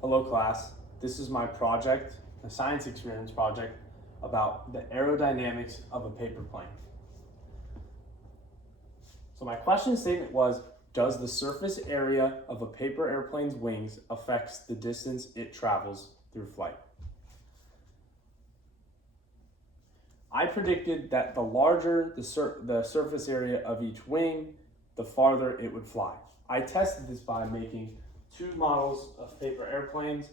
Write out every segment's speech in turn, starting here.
Hello class, this is my project, a science experience project about the aerodynamics of a paper plane. So my question statement was, does the surface area of a paper airplane's wings affects the distance it travels through flight? I predicted that the larger the surface area of each wing, the farther it would fly. I tested this by making two models of paper airplanes,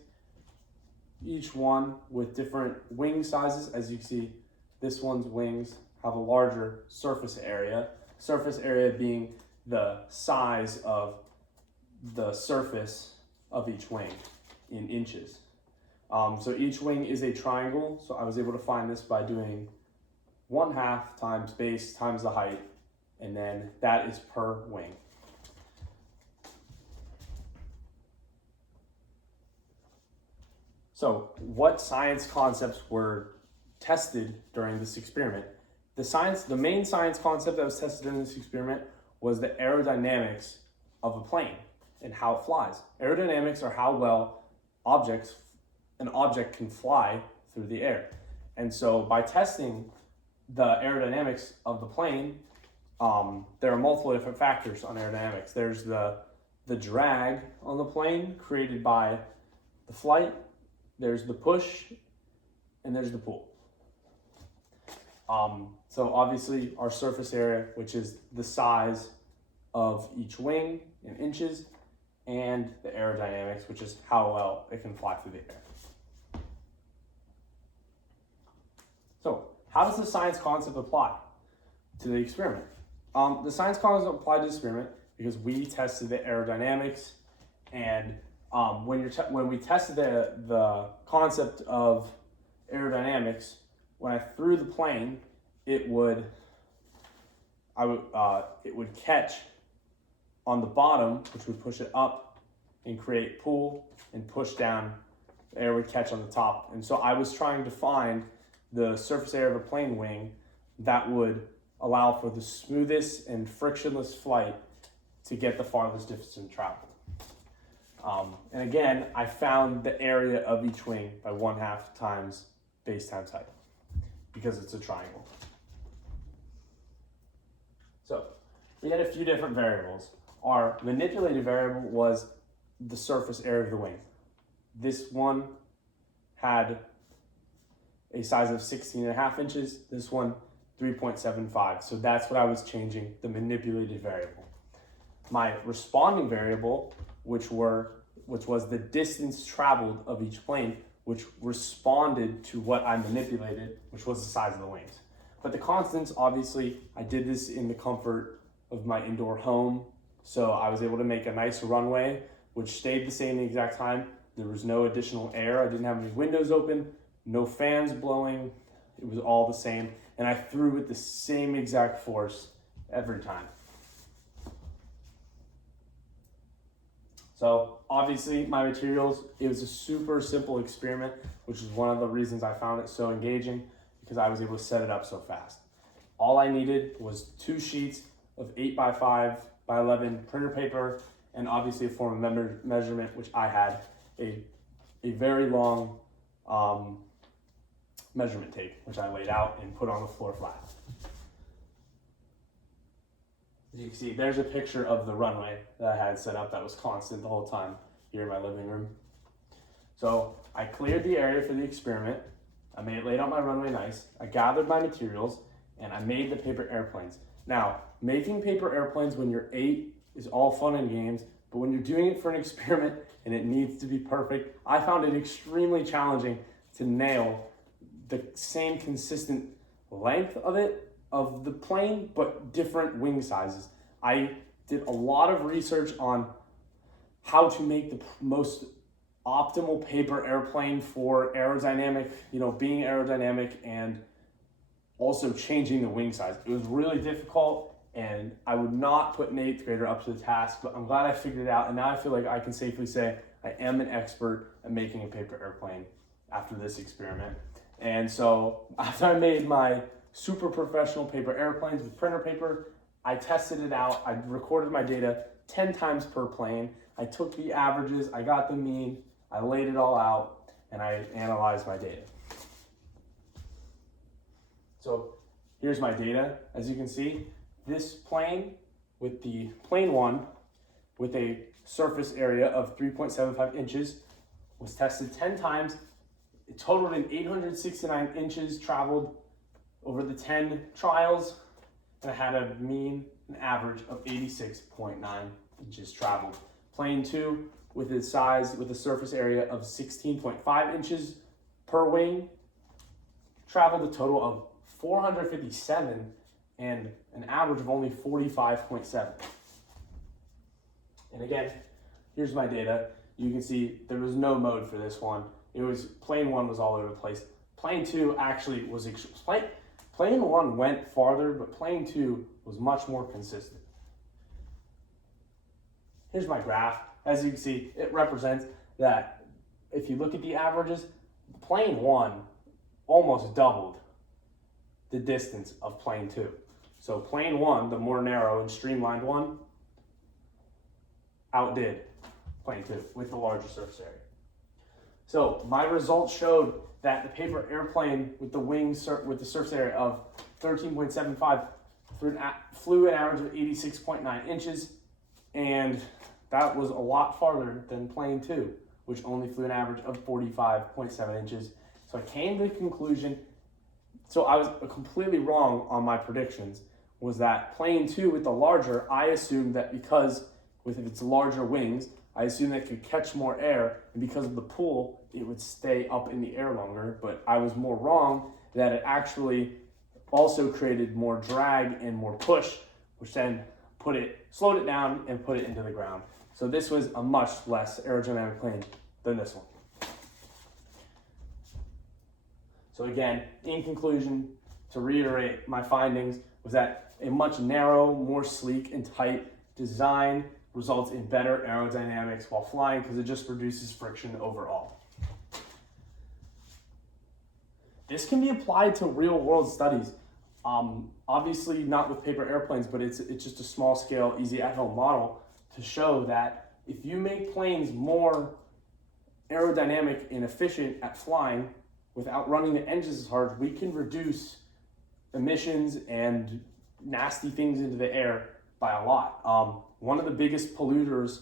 each one with different wing sizes. As you can see, this one's wings have a larger surface area being the size of the surface of each wing in inches. So each wing is a triangle, so I was able to find this by doing 1/2 times base times the height, and then that is per wing. So what science concepts were tested during this experiment? The main science concept that was tested during this experiment was the aerodynamics of a plane and how it flies. Aerodynamics are how well an object can fly through the air. And so by testing the aerodynamics of the plane, there are multiple different factors on aerodynamics. There's the drag on the plane created by the flight, there's the push, and there's the pull. So obviously our surface area, which is the size of each wing in inches, and the aerodynamics, which is how well it can fly through the air. So how does the science concept apply to the experiment? The science concept applied to the experiment because we tested the aerodynamics, and when we tested the concept of aerodynamics, when I threw the plane, it would catch on the bottom, which would push it up and create pull, and push down, the air would catch on the top. And so I was trying to find the surface area of a plane wing that would allow for the smoothest and frictionless flight to get the farthest distance traveled. And again, I found the area of each wing by 1/2 times base times height because it's a triangle. So we had a few different variables. Our manipulated variable was the surface area of the wing. This one had a size of 16.5 inches, this one 3.75. So that's what I was changing, the manipulated variable. My responding variable, which was the distance traveled of each plane, which responded to what I manipulated, which was the size of the wings. But the constants, obviously, I did this in the comfort of my indoor home, so I was able to make a nice runway, which stayed the same the exact time. There was no additional air. I didn't have any windows open, no fans blowing. It was all the same, and I threw with the same exact force every time. So obviously my materials, it was a super simple experiment, which is one of the reasons I found it so engaging, because I was able to set it up so fast. All I needed was 2 sheets of 8x5 by 11 printer paper, and obviously a form of measurement, which I had a very long measurement tape, which I laid out and put on the floor flat. As you can see, there's a picture of the runway that I had set up that was constant the whole time here in my living room. So I cleared the area for the experiment. I laid out my runway nice. I gathered my materials, and I made the paper airplanes. Now, making paper airplanes when you're 8 is all fun and games, but when you're doing it for an experiment and it needs to be perfect, I found it extremely challenging to nail the same consistent length of the plane, but different wing sizes. I did a lot of research on how to make the most optimal paper airplane for aerodynamic, being aerodynamic, and also changing the wing size. It was really difficult, and I would not put an 8th grader up to the task, but I'm glad I figured it out, and now I feel like I can safely say I am an expert at making a paper airplane after this experiment. And so after I made my super professional paper airplanes with printer paper, I tested it out. I recorded my data 10 times per plane. I took the averages, I got the mean, I laid it all out, and I analyzed my data. So here's my data. As you can see, this plane with the plane 1 with a surface area of 3.75 inches was tested 10 times. It totaled in 869 inches traveled over the 10 trials, and it had an average of 86.9 inches traveled. Plane 2 with its size, with a surface area of 16.5 inches per wing, traveled a total of 457 and an average of only 45.7. And again, here's my data. You can see there was no mode for this one. It was, plane 1 was all over the place. Plane 2 actually was, plane 1 went farther, but plane 2 was much more consistent. Here's my graph. As you can see, it represents that if you look at the averages, plane 1 almost doubled the distance of plane 2. So plane 1, the more narrow and streamlined one, outdid plane 2 with the larger surface area. So my results showed that the paper airplane with the wings with the surface area of 13.75 flew an average of 86.9 inches, and that was a lot farther than plane 2, which only flew an average of 45.7 inches. So I came to the conclusion, so I was completely wrong on my predictions, was that plane 2 with the larger, I assumed that because with its larger wings, I assumed that it could catch more air, and because of the pull, it would stay up in the air longer, but I was more wrong that it actually also created more drag and more push, which then slowed it down and put it into the ground. So this was a much less aerodynamic plane than this one. So again, in conclusion, to reiterate, my findings was that a much narrow, more sleek and tight design results in better aerodynamics while flying because it just reduces friction overall. This can be applied to real world studies. Obviously not with paper airplanes, but it's just a small scale, easy at home model to show that if you make planes more aerodynamic and efficient at flying without running the engines as hard, we can reduce emissions and nasty things into the air by a lot. One of the biggest polluters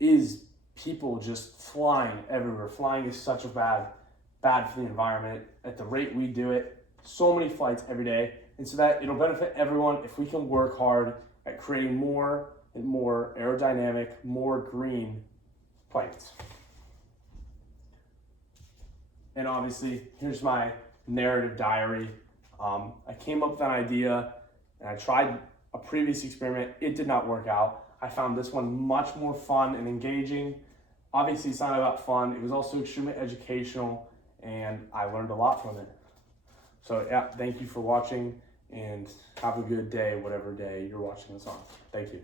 is people just flying everywhere. Flying is such a bad for the environment. At the rate we do it, so many flights every day, and so that it'll benefit everyone if we can work hard at creating more and more aerodynamic, more green planes. And obviously, here's my narrative diary. I came up with an idea and I tried a previous experiment. It did not work out. I found this one much more fun and engaging. Obviously, it's not about fun. It was also extremely educational, and I learned a lot from it. So yeah, thank you for watching, and have a good day, whatever day you're watching this on. Thank you.